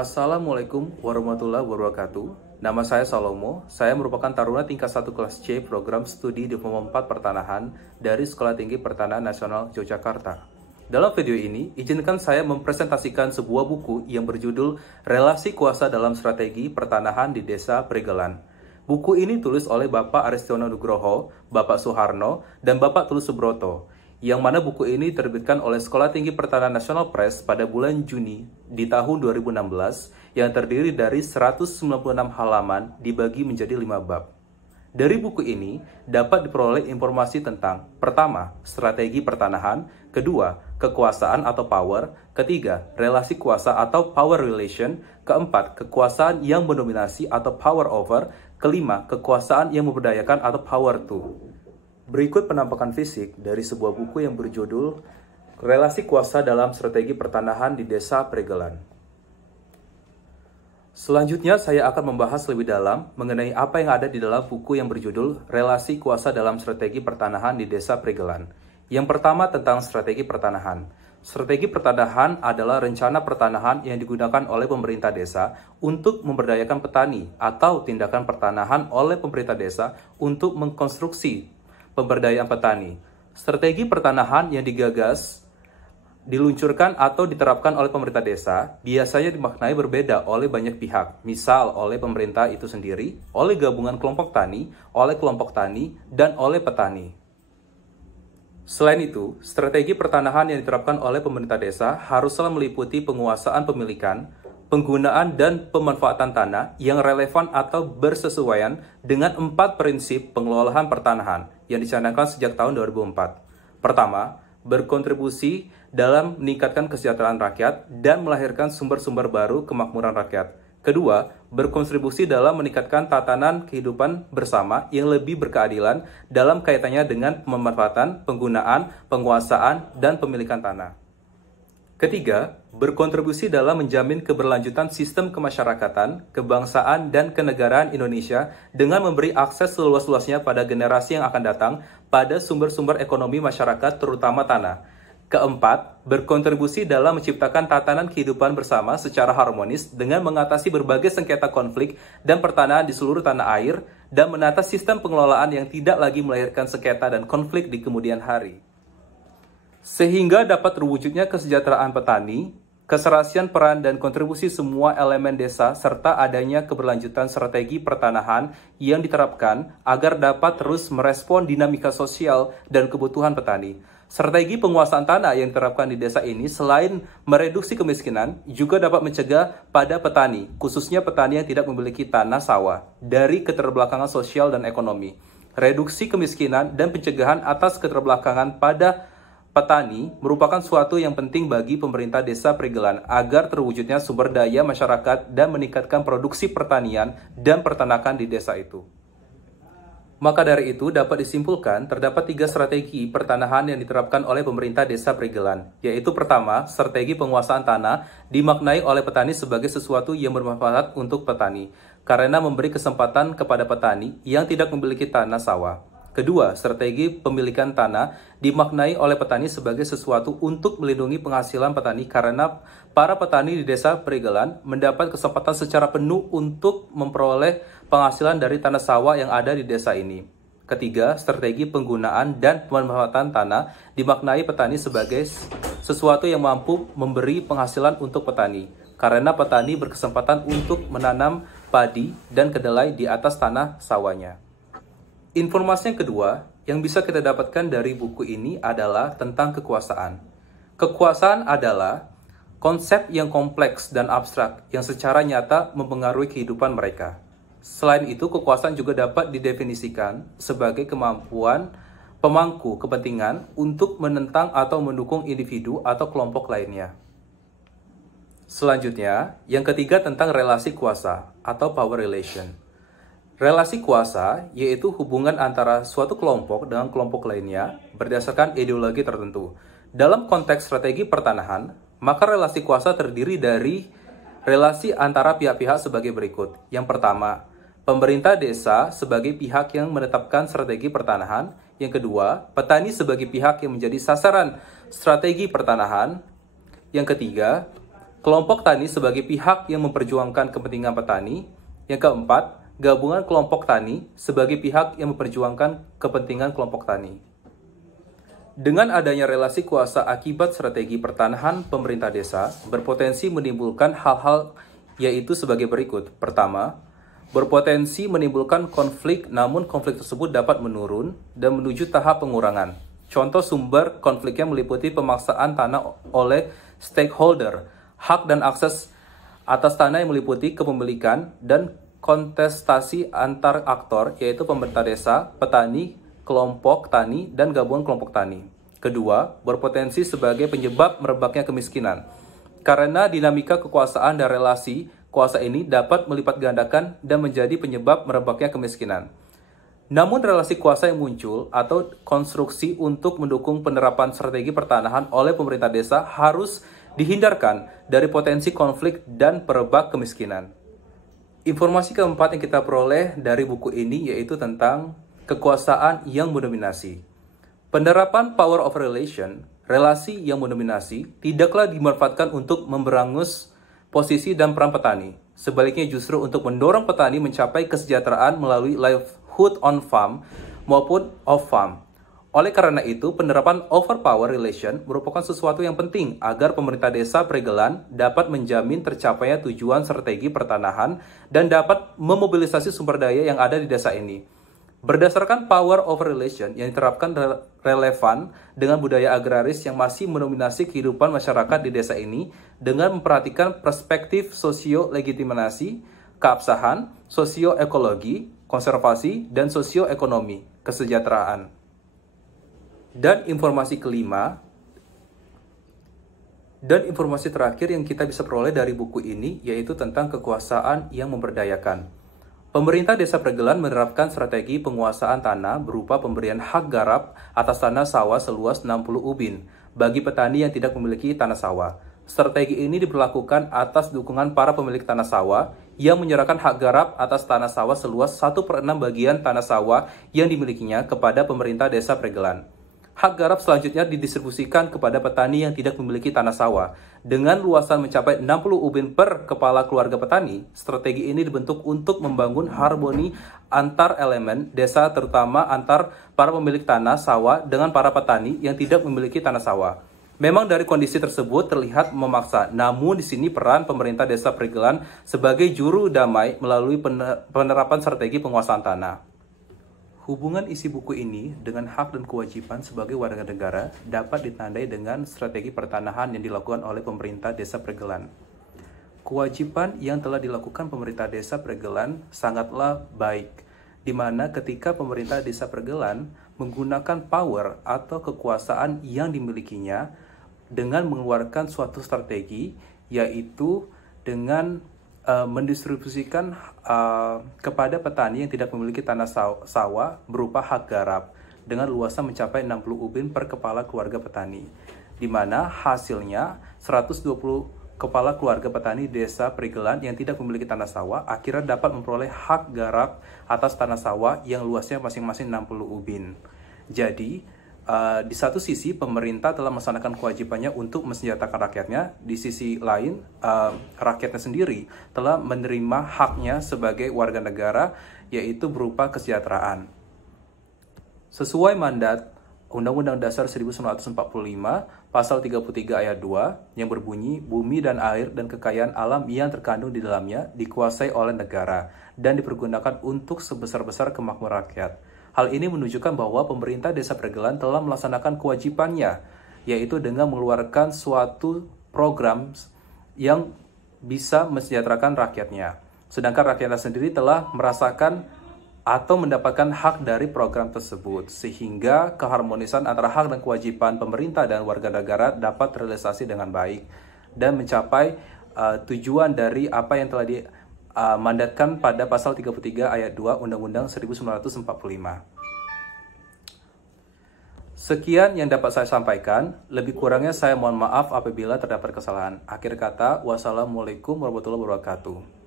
Assalamualaikum warahmatullahi wabarakatuh. Nama saya Salomo. Saya merupakan taruna tingkat 1 kelas C program studi Diploma 4 Pertanahan dari Sekolah Tinggi Pertanahan Nasional Yogyakarta. Dalam video ini, izinkan saya mempresentasikan sebuah buku yang berjudul Relasi Kuasa dalam Strategi Pertanahan di Desa Pregelan. Buku ini tulis oleh Bapak Aristiono Nugroho, Bapak Soeharno, dan Bapak Tulus Subroto, yang mana buku ini terbitkan oleh Sekolah Tinggi Pertanahan Nasional Press pada bulan Juni di tahun 2016 yang terdiri dari 196 halaman dibagi menjadi 5 bab. Dari buku ini dapat diperoleh informasi tentang pertama, strategi pertanahan, kedua, kekuasaan atau power, ketiga, relasi kuasa atau power relation, keempat, kekuasaan yang mendominasi atau power over, kelima, kekuasaan yang memberdayakan atau power to. Berikut penampakan fisik dari sebuah buku yang berjudul Relasi Kuasa dalam Strategi Pertanahan di Desa Pregelan. Selanjutnya saya akan membahas lebih dalam mengenai apa yang ada di dalam buku yang berjudul Relasi Kuasa dalam Strategi Pertanahan di Desa Pregelan. Yang pertama tentang strategi pertanahan. Strategi pertanahan adalah rencana pertanahan yang digunakan oleh pemerintah desa untuk memberdayakan petani atau tindakan pertanahan oleh pemerintah desa untuk mengkonstruksi pemberdayaan petani. Strategi pertanahan yang digagas, diluncurkan atau diterapkan oleh pemerintah desa biasanya dimaknai berbeda oleh banyak pihak, misal oleh pemerintah itu sendiri, oleh gabungan kelompok tani, oleh kelompok tani, dan oleh petani. Selain itu, strategi pertanahan yang diterapkan oleh pemerintah desa haruslah meliputi penguasaan pemilikan, penggunaan dan pemanfaatan tanah yang relevan atau bersesuaian dengan 4 prinsip pengelolaan pertanahan yang dicanangkan sejak tahun 2004. Pertama, berkontribusi dalam meningkatkan kesejahteraan rakyat dan melahirkan sumber-sumber baru kemakmuran rakyat. Kedua, berkontribusi dalam meningkatkan tatanan kehidupan bersama yang lebih berkeadilan dalam kaitannya dengan pemanfaatan, penggunaan, penguasaan, dan pemilikan tanah. Ketiga, berkontribusi dalam menjamin keberlanjutan sistem kemasyarakatan, kebangsaan, dan kenegaraan Indonesia dengan memberi akses seluas-luasnya pada generasi yang akan datang pada sumber-sumber ekonomi masyarakat terutama tanah. Keempat, berkontribusi dalam menciptakan tatanan kehidupan bersama secara harmonis dengan mengatasi berbagai sengketa konflik dan pertanahan di seluruh tanah air dan menata sistem pengelolaan yang tidak lagi melahirkan sengketa dan konflik di kemudian hari. Sehingga dapat terwujudnya kesejahteraan petani, keserasian peran dan kontribusi semua elemen desa serta adanya keberlanjutan strategi pertanahan yang diterapkan agar dapat terus merespon dinamika sosial dan kebutuhan petani. Strategi penguasaan tanah yang diterapkan di desa ini selain mereduksi kemiskinan, juga dapat mencegah pada petani, khususnya petani yang tidak memiliki tanah sawah, dari keterbelakangan sosial dan ekonomi. Reduksi kemiskinan dan pencegahan atas keterbelakangan pada petani merupakan suatu yang penting bagi pemerintah desa Pregelan agar terwujudnya sumber daya masyarakat dan meningkatkan produksi pertanian dan peternakan di desa itu. Maka dari itu dapat disimpulkan terdapat 3 strategi pertanahan yang diterapkan oleh pemerintah desa Pregelan, yaitu pertama, strategi penguasaan tanah dimaknai oleh petani sebagai sesuatu yang bermanfaat untuk petani, karena memberi kesempatan kepada petani yang tidak memiliki tanah sawah. Kedua, strategi pemilikan tanah dimaknai oleh petani sebagai sesuatu untuk melindungi penghasilan petani karena para petani di desa Pregelan mendapat kesempatan secara penuh untuk memperoleh penghasilan dari tanah sawah yang ada di desa ini. Ketiga, strategi penggunaan dan pemanfaatan tanah dimaknai petani sebagai sesuatu yang mampu memberi penghasilan untuk petani karena petani berkesempatan untuk menanam padi dan kedelai di atas tanah sawahnya. Informasi yang kedua yang bisa kita dapatkan dari buku ini adalah tentang kekuasaan. Kekuasaan adalah konsep yang kompleks dan abstrak yang secara nyata mempengaruhi kehidupan mereka. Selain itu, kekuasaan juga dapat didefinisikan sebagai kemampuan pemangku kepentingan untuk menentang atau mendukung individu atau kelompok lainnya. Selanjutnya, yang ketiga tentang relasi kuasa atau power relation. Relasi kuasa yaitu hubungan antara suatu kelompok dengan kelompok lainnya berdasarkan ideologi tertentu. Dalam konteks strategi pertanahan, maka relasi kuasa terdiri dari relasi antara pihak-pihak sebagai berikut. Yang pertama, pemerintah desa sebagai pihak yang menetapkan strategi pertanahan. Yang kedua, petani sebagai pihak yang menjadi sasaran strategi pertanahan. Yang ketiga, Kelompok tani sebagai pihak yang memperjuangkan kepentingan petani. Yang keempat, gabungan kelompok tani sebagai pihak yang memperjuangkan kepentingan kelompok tani. Dengan adanya relasi kuasa akibat strategi pertanahan pemerintah desa berpotensi menimbulkan hal-hal yaitu sebagai berikut. Pertama, berpotensi menimbulkan konflik, namun konflik tersebut dapat menurun dan menuju tahap pengurangan. Contoh sumber konfliknya meliputi pemaksaan tanah oleh stakeholder, hak dan akses atas tanah yang meliputi kepemilikan, dan kontestasi antar aktor yaitu pemerintah desa, petani, kelompok tani, dan gabungan kelompok tani. Kedua, berpotensi sebagai penyebab merebaknya kemiskinan. Karena dinamika kekuasaan dan relasi kuasa ini dapat melipat gandakan dan menjadi penyebab merebaknya kemiskinan. Namun relasi kuasa yang muncul atau konstruksi untuk mendukung penerapan strategi pertanahan oleh pemerintah desa harus dihindarkan dari potensi konflik dan perebak kemiskinan. Informasi keempat yang kita peroleh dari buku ini yaitu tentang kekuasaan yang mendominasi. Penerapan power of relation, relasi yang mendominasi, tidaklah dimanfaatkan untuk memberangus posisi dan peran petani. Sebaliknya justru untuk mendorong petani mencapai kesejahteraan melalui livelihood on farm maupun off farm. Oleh karena itu, penerapan overpower relation merupakan sesuatu yang penting agar pemerintah desa Pregelan dapat menjamin tercapainya tujuan strategi pertanahan dan dapat memobilisasi sumber daya yang ada di desa ini. Berdasarkan power of relation yang diterapkan relevan dengan budaya agraris yang masih mendominasi kehidupan masyarakat di desa ini dengan memperhatikan perspektif sosio-legitimasi, keabsahan, sosio-ekologi, konservasi, dan sosio-ekonomi, kesejahteraan. Dan informasi kelima, dan informasi terakhir yang kita bisa peroleh dari buku ini yaitu tentang kekuasaan yang memberdayakan. Pemerintah Desa Pregelan menerapkan strategi penguasaan tanah berupa pemberian hak garap atas tanah sawah seluas 60 ubin bagi petani yang tidak memiliki tanah sawah. Strategi ini diberlakukan atas dukungan para pemilik tanah sawah yang menyerahkan hak garap atas tanah sawah seluas 1/6 bagian tanah sawah yang dimilikinya kepada pemerintah Desa Pregelan. Hak garap selanjutnya didistribusikan kepada petani yang tidak memiliki tanah sawah. Dengan luasan mencapai 60 ubin per kepala keluarga petani, strategi ini dibentuk untuk membangun harmoni antar elemen desa terutama antar para pemilik tanah sawah dengan para petani yang tidak memiliki tanah sawah. Memang dari kondisi tersebut terlihat memaksa, namun di sini peran pemerintah Desa Pregelan sebagai juru damai melalui penerapan strategi penguasaan tanah. Hubungan isi buku ini dengan hak dan kewajiban sebagai warga negara dapat ditandai dengan strategi pertanahan yang dilakukan oleh pemerintah Desa Pregelan. Kewajiban yang telah dilakukan pemerintah Desa Pregelan sangatlah baik, di mana ketika pemerintah Desa Pregelan menggunakan power atau kekuasaan yang dimilikinya dengan mengeluarkan suatu strategi, yaitu dengan mendistribusikan kepada petani yang tidak memiliki tanah sawah berupa hak garap dengan luasan mencapai 60 ubin per kepala keluarga petani, di mana hasilnya 120 kepala keluarga petani Desa Pregelan yang tidak memiliki tanah sawah akhirnya dapat memperoleh hak garap atas tanah sawah yang luasnya masing-masing 60 ubin. Jadi di satu sisi pemerintah telah melaksanakan kewajibannya untuk mensenjatakan rakyatnya, di sisi lain rakyatnya sendiri telah menerima haknya sebagai warga negara yaitu berupa kesejahteraan. Sesuai mandat Undang-Undang Dasar 1945 Pasal 33 Ayat 2 yang berbunyi bumi dan air dan kekayaan alam yang terkandung di dalamnya dikuasai oleh negara dan dipergunakan untuk sebesar-besar kemakmuran rakyat. Hal ini menunjukkan bahwa pemerintah Desa Pregelan telah melaksanakan kewajibannya, yaitu dengan mengeluarkan suatu program yang bisa mensejahterakan rakyatnya. Sedangkan rakyatnya sendiri telah merasakan atau mendapatkan hak dari program tersebut, sehingga keharmonisan antara hak dan kewajiban pemerintah dan warga negara dapat terrealisasi dengan baik dan mencapai tujuan dari apa yang telah mandatkan pada pasal 33 ayat 2 Undang-Undang 1945. Sekian yang dapat saya sampaikan, lebih kurangnya saya mohon maaf apabila terdapat kesalahan. Akhir kata, wassalamualaikum warahmatullahi wabarakatuh.